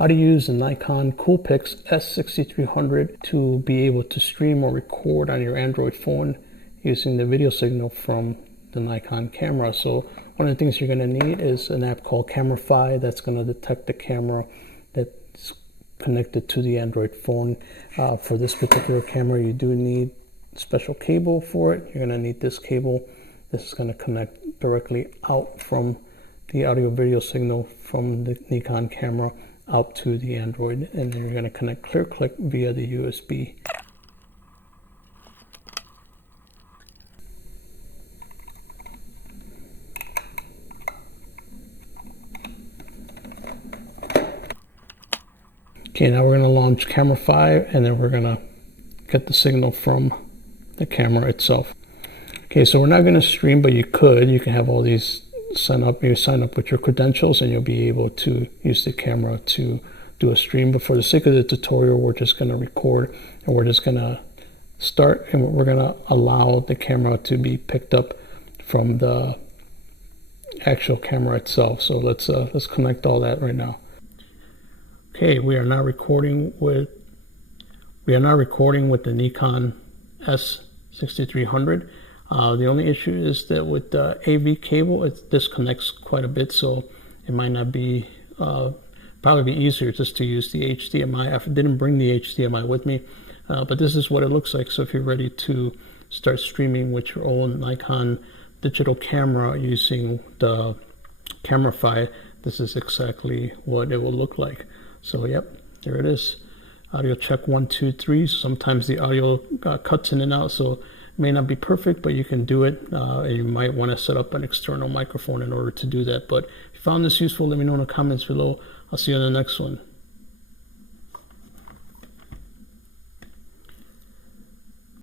How to use the Nikon Coolpix S6300 to be able to stream or record on your Android phone using the video signal from the Nikon camera. So one of the things you're going to need is an app called CameraFi that's going to detect the camera that's connected to the Android phone. For this particular camera, you do need a special cable for it. You're going to need this cable. This is going to connect directly out from the audio video signal from the Nikon camera out to the Android, and then you're going to connect ClearClick via the USB. Okay, now we're going to launch CameraFi, and then we're going to get the signal from the camera itself. Okay, so we're not going to stream, but you can have all these sign up with your credentials, and you'll be able to use the camera to do a stream. But for the sake of the tutorial, we're just going to record, and we're just going to start, and we're going to allow the camera to be picked up from the actual camera itself. So let's connect all that right now. Okay, we are now recording with the Nikon S6300. The only issue is that with the AV cable, it disconnects quite a bit, so it might not be, probably be easier just to use the HDMI. I didn't bring the HDMI with me, but this is what it looks like. So if you're ready to start streaming with your own Nikon digital camera using the CameraFi, this is exactly what it will look like. So yep, there it is. Audio check 1, 2, 3. Sometimes the audio cuts in and out, so may not be perfect, but you can do it. You might want to set up an external microphone in order to do that. But if you found this useful, let me know in the comments below. I'll see you on the next one.